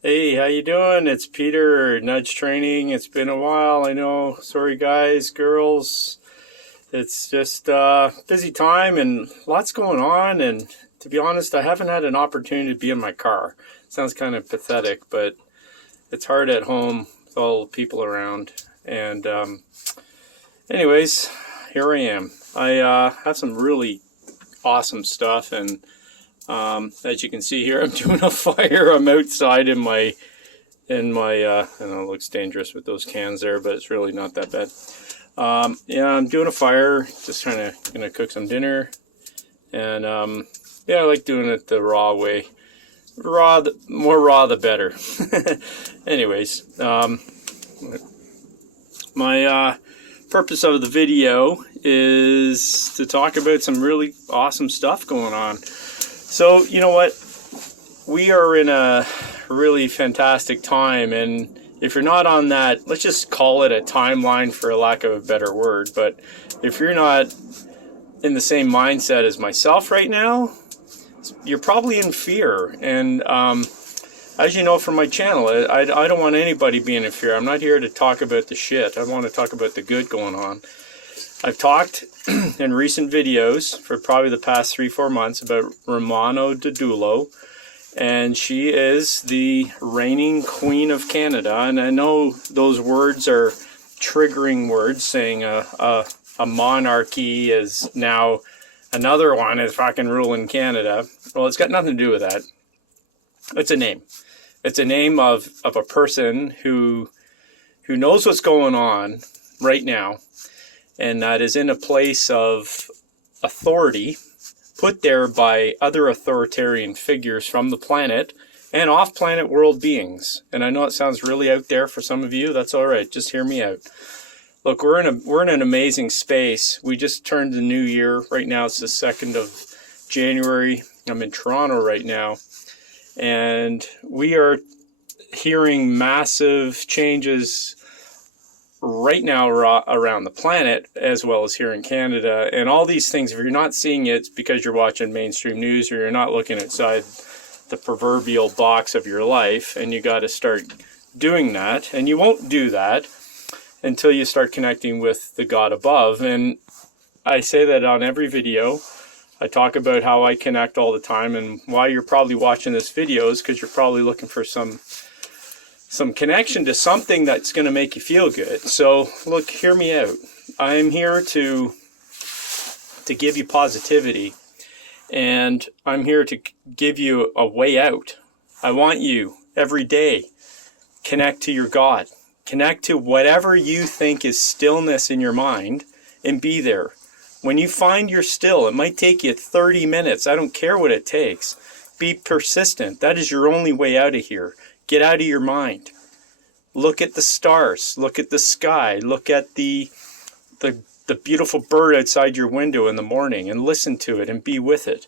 Hey, how you doing? It's Peter, Nudge Training. It's been a while, I know. Sorry, guys, girls. It's just busy time and lots going on. And to be honest, I haven't had an opportunity to be in my car. Sounds kind of pathetic, but it's hard at home with all the people around. And anyways, here I am. I have some really awesome stuff, and as you can see here, I'm doing a fire. I'm outside in my I know it looks dangerous with those cans there, but it's really not that bad. Yeah, I'm doing a fire, just gonna cook some dinner, and yeah, I like doing it the raw way. More raw the better. Anyways, my purpose of the video is to talk about some really awesome stuff going on. So, you know what? We are in a really fantastic time, and if you're not on that, let's just call it a timeline for lack of a better word, but if you're not in the same mindset as myself right now, you're probably in fear. And as you know from my channel, I don't want anybody being in fear. I'm not here to talk about the shit. I want to talk about the good going on. I've talked in recent videos for probably the past 3-4 months about Romana Didulo, and she is the reigning queen of Canada. And I know those words are triggering words, saying a monarchy is now another one is fucking ruling Canada. Well, it's got nothing to do with that. It's a name. It's a name of a person who knows what's going on right now, and that is in a place of authority put there by other authoritarian figures from the planet and off-planet world beings. And I know it sounds really out there for some of you. That's all right. Just hear me out. Look, we're in an amazing space. We just turned the new year. Right now it's the 2nd of January. I'm in Toronto right now, and we are hearing massive changes right now around the planet, as well as here in Canada. And all these things, if you're not seeing it, it's because you're watching mainstream news or you're not looking outside the proverbial box of your life, and you got to start doing that. And you won't do that until you start connecting with the God above. And I say that on every video. I talk about how I connect all the time, and why you're probably watching this video is because you're probably looking for some connection to something that's going to make you feel good. So look, hear me out. I'm here to give you positivity, and I'm here to give you a way out. I want you every day connect to your God. Connect to whatever you think is stillness in your mind, and be there. When you find you're still, it might take you 30 minutes. I don't care what it takes. Be persistent. That is your only way out of here. Get out of your mind. Look at the stars. Look at the sky. Look at the beautiful bird outside your window in the morning, and listen to it and be with it.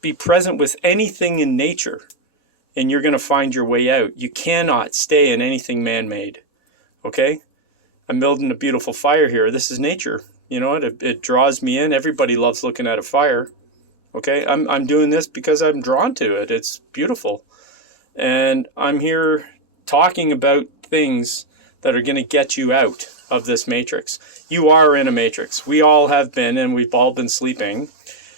Be present with anything in nature, and you're going to find your way out. You cannot stay in anything man-made. Okay? I'm building a beautiful fire here. This is nature. You know what? It draws me in. Everybody loves looking at a fire. Okay? I'm doing this because I'm drawn to it. It's beautiful. And I'm here talking about things that are going to get you out of this matrix. You are in a matrix. We all have been, and we've all been sleeping.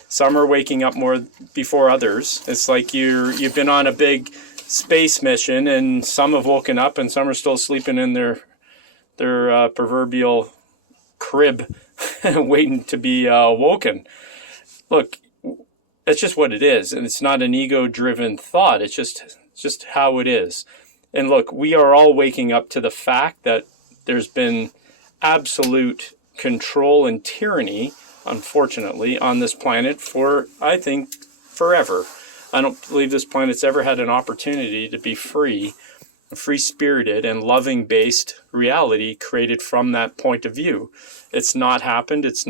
Some are waking up more before others. It's like you've been on a big space mission, and some have woken up, and some are still sleeping in their proverbial crib, waiting to be woken. Look, that's just what it is, and it's not an ego-driven thought. It's just how it is. And look, we are all waking up to the fact that there's been absolute control and tyranny, unfortunately, on this planet for, I think, forever. I don't believe this planet's ever had an opportunity to be free-spirited and loving-based reality created from that point of view. It's not happened. It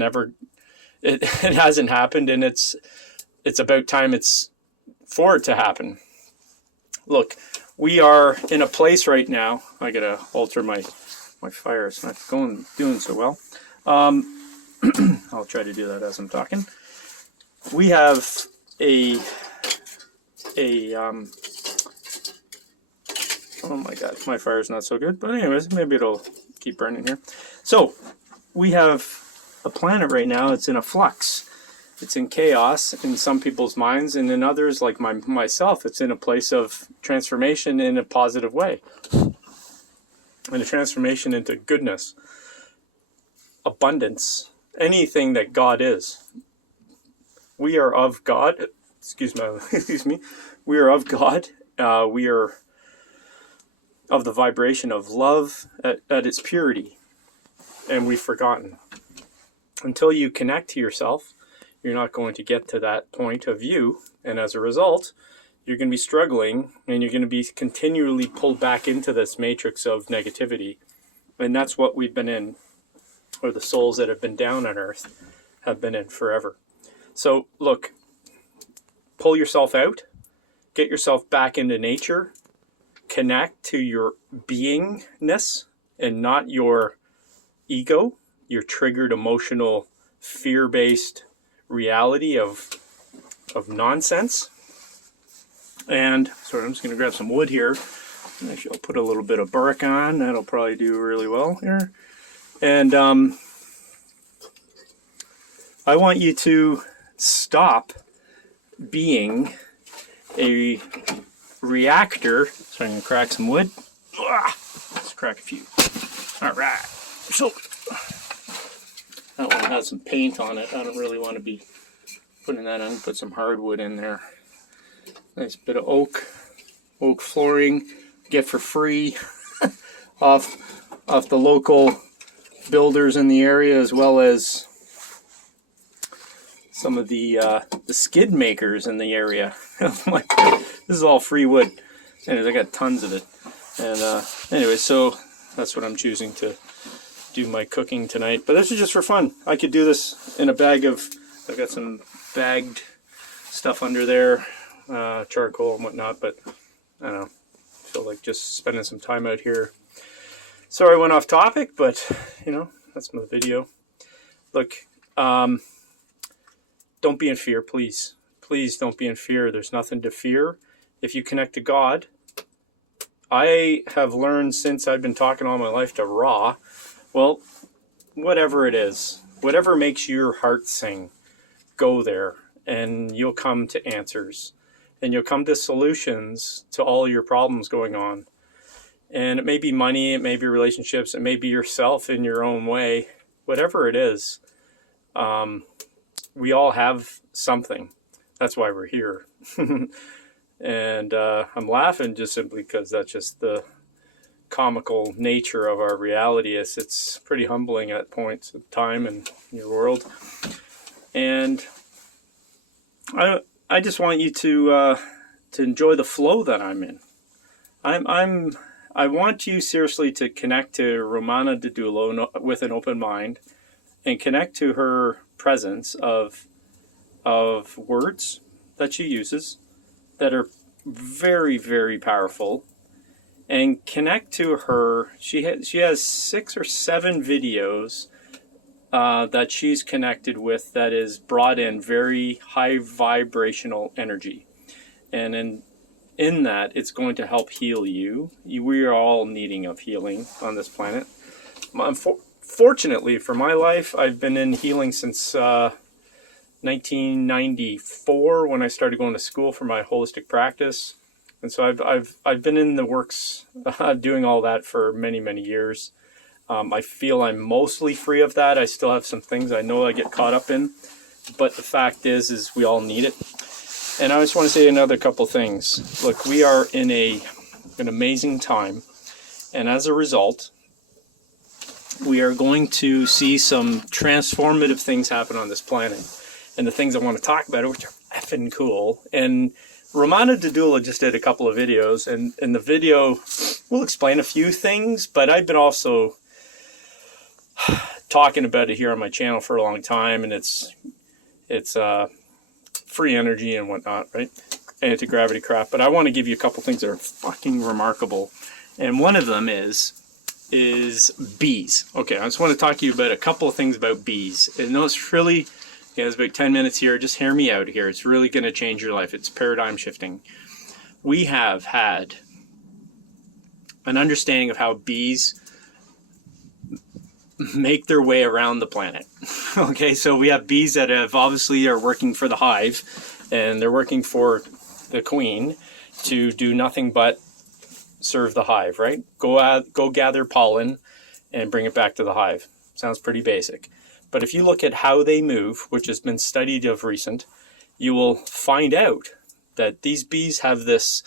hasn't happened, and it's about time for it to happen. Look, we are in a place right now. I gotta alter my fire. It's not doing so well. I'll try to do that as I'm talking. We have a Oh my god, my fire's not so good. But anyways, maybe it'll keep burning here. So, we have a planet right now. It's in a flux. It's in chaos in some people's minds, and in others, like myself, it's in a place of transformation in a positive way. And a transformation into goodness, abundance, anything that God is. We are of God. Excuse me. We are of God. We are of the vibration of love at its purity. And we've forgotten. Until you connect to yourself, you're not going to get to that point of view. And as a result, you're going to be struggling, and you're going to be continually pulled back into this matrix of negativity. And that's what we've been in, or the souls that have been down on earth have been in forever. So look, pull yourself out, get yourself back into nature, connect to your beingness and not your ego, your triggered emotional fear-based reality of nonsense. And so I'm just going to grab some wood here. Actually, I'll put a little bit of bark on. That'll probably do really well here. And I want you to stop being a reactor. So I'm going to crack some wood. Let's crack a few. All right. So that one has some paint on it. I don't really want to be putting that on. Put some hardwood in there. Nice bit of oak flooring. Get for free off the local builders in the area, as well as some of the skid makers in the area. Like, this is all free wood. Anyways, I got tons of it. And anyway, so that's what I'm choosing to do my cooking tonight. But this is just for fun. I could do this in a bag of, I've got some bagged stuff under there, charcoal and whatnot, but I don't know. I feel like just spending some time out here. Sorry I went off topic, but you know, that's my video. Look, don't be in fear, please. Please don't be in fear. There's nothing to fear. If you connect to God, I have learned since I've been talking all my life to Ra, well, whatever it is, whatever makes your heart sing, go there and you'll come to answers. And you'll come to solutions to all your problems going on. And it may be money, it may be relationships, it may be yourself in your own way. Whatever it is, we all have something. That's why we're here. And I'm laughing just simply because that's just the comical nature of our reality. It's pretty humbling at points of time in your world. And I just want you to enjoy the flow that I'm in. I want you seriously to connect to Romana Didulo with an open mind, and connect to her presence of words that she uses that are very, very powerful, and connect to her. She has 6 or 7 videos that she's connected with that is brought in very high vibrational energy. And in that, it's going to help heal you. We are all needing of healing on this planet. Fortunately for my life, I've been in healing since 1994 when I started going to school for my holistic practice. And so I've been in the works doing all that for many, many years. I feel I'm mostly free of that. I still have some things I know I get caught up in, but the fact is we all need it. And I just want to say another couple things. Look, we are in an amazing time, and as a result, we are going to see some transformative things happen on this planet. And the things I want to talk about, which are effing cool. And Romana Didulo just did a couple of videos, and in the video we'll explain a few things, but I've been also talking about it here on my channel for a long time, and it's free energy and whatnot, right? Anti-gravity crap. But I want to give you a couple things that are fucking remarkable. And one of them is bees. Okay, I just want to talk to you about a couple of things about bees. And those really, it's about 10 minutes here. Just hear me out here. It's really going to change your life. It's paradigm shifting. We have had an understanding of how bees make their way around the planet. Okay, so we have bees that have obviously are working for the hive, and they're working for the queen to do nothing but serve the hive, right? Go gather pollen and bring it back to the hive. Sounds pretty basic. But if you look at how they move, which has been studied of recent, you will find out that these bees have this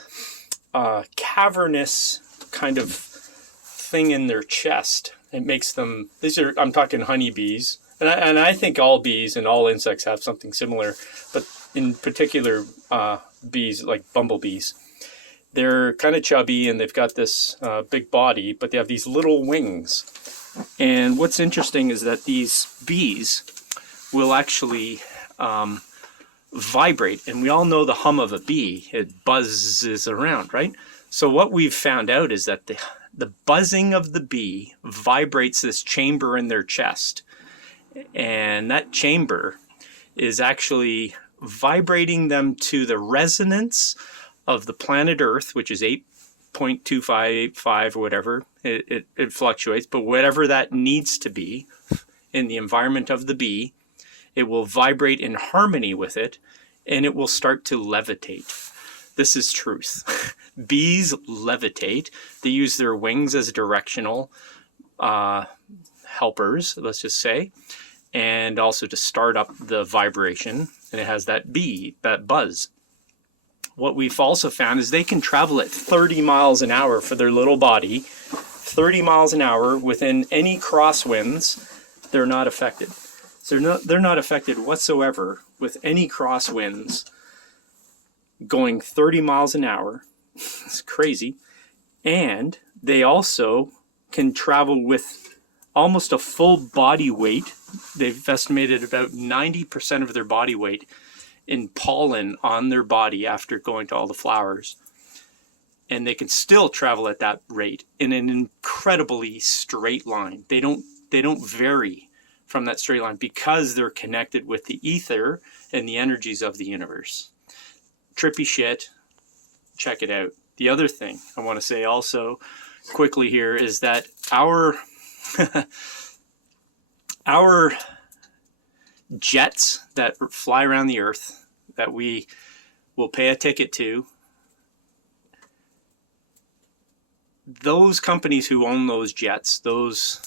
cavernous kind of thing in their chest. It makes them, I'm talking honeybees, and I think all bees and all insects have something similar, but in particular bees like bumblebees. They're kind of chubby and they've got this big body, but they have these little wings. And what's interesting is that these bees will actually vibrate, and we all know the hum of a bee. It buzzes around, right? So what we've found out is that the buzzing of the bee vibrates this chamber in their chest, and that chamber is actually vibrating them to the resonance of the planet Earth, which is 8.2585 or whatever. It fluctuates, but whatever that needs to be in the environment of the bee, it will vibrate in harmony with it, and it will start to levitate. This is truth. Bees levitate. They use their wings as directional helpers, let's just say, and also to start up the vibration. And it has that buzz. What we've also found is they can travel at 30 miles an hour for their little body. 30 miles an hour within any crosswinds, they're not affected. So they're not affected whatsoever with any crosswinds going 30 miles an hour. It's crazy. And they also can travel with almost a full body weight. They've estimated about 90% of their body weight in pollen on their body after going to all the flowers. And they can still travel at that rate in an incredibly straight line. They don't vary from that straight line because they're connected with the ether and the energies of the universe. Trippy shit. Check it out. The other thing I want to say also quickly here is that our jets that fly around the earth that we will pay a ticket to, those companies who own those jets, those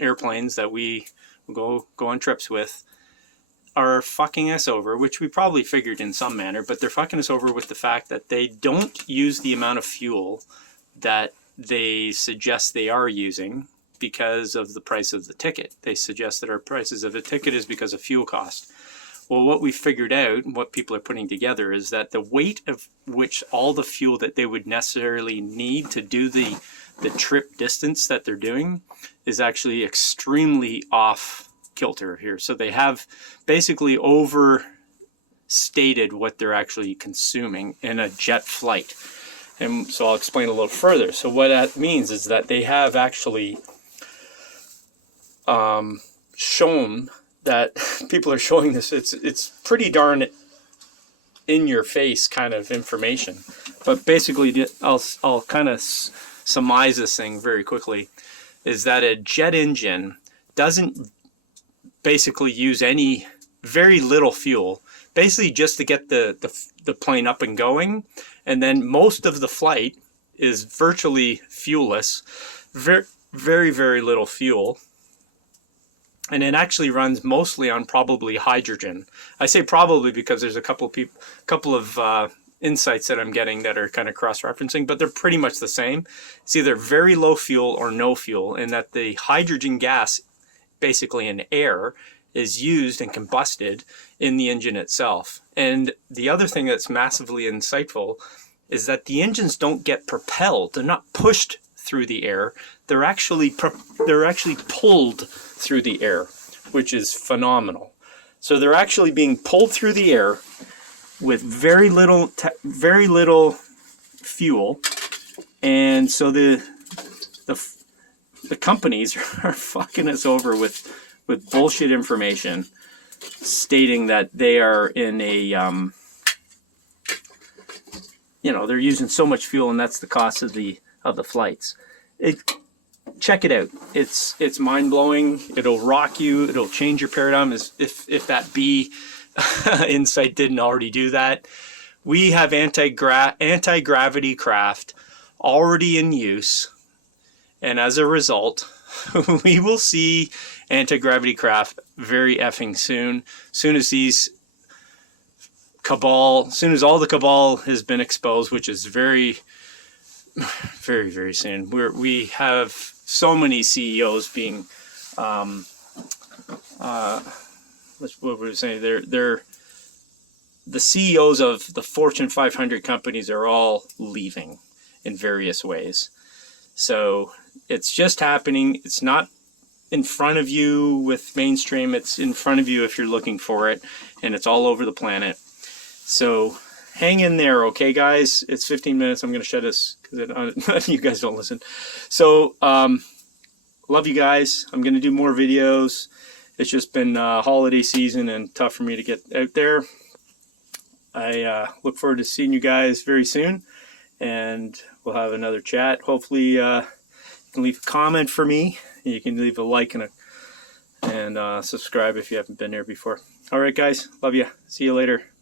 airplanes that we will go on trips with, are fucking us over, which we probably figured in some manner, but they're fucking us over with the fact that they don't use the amount of fuel that they suggest they are using because of the price of the ticket. They suggest that our prices of a ticket is because of fuel cost. Well, what we figured out, what people are putting together, is that the weight of which all the fuel that they would necessarily need to do the trip distance that they're doing is actually extremely off kilter here. So they have basically overstated what they're actually consuming in a jet flight. And so I'll explain a little further. So what that means is that they have actually shown that people are showing this. It's pretty darn in your face kind of information. But basically, I'll kind of surmise this thing very quickly, is that a jet engine doesn't basically use very little fuel, basically just to get the plane up and going. And then most of the flight is virtually fuelless, very, very, very little fuel. And it actually runs mostly on probably hydrogen. I say probably because there's a couple of insights that I'm getting that are kind of cross-referencing, but they're pretty much the same. It's either very low fuel or no fuel, and that the hydrogen gas, basically in air, is used and combusted in the engine itself. And the other thing that's massively insightful is that the engines don't get propelled. They're not pushed through the air. They're actually pulled through the air, which is phenomenal. So they're actually being pulled through the air with very little fuel, and so the companies are fucking us over with bullshit information, stating that they are in a they're using so much fuel and that's the cost of the of the flights. Check it out. It's mind-blowing. It'll rock you. It'll change your paradigm, as if that bee insight didn't already do that. We have anti-gravity craft already in use, and as a result, we will see anti-gravity craft very effing soon. Soon as all the cabal has been exposed, which is very, very, very soon. We have so many CEOs being, what would we say? They're the CEOs of the Fortune 500 companies are all leaving in various ways. So it's just happening. It's not in front of you with mainstream. It's in front of you if you're looking for it, and it's all over the planet. So hang in there, okay, guys? It's 15 minutes. I'm going to shut this because you guys don't listen. So love you guys. I'm going to do more videos. It's just been holiday season and tough for me to get out there. I look forward to seeing you guys very soon, and we'll have another chat. Hopefully you can leave a comment for me. You can leave a like and subscribe if you haven't been here before. All right, guys. Love you. See you later.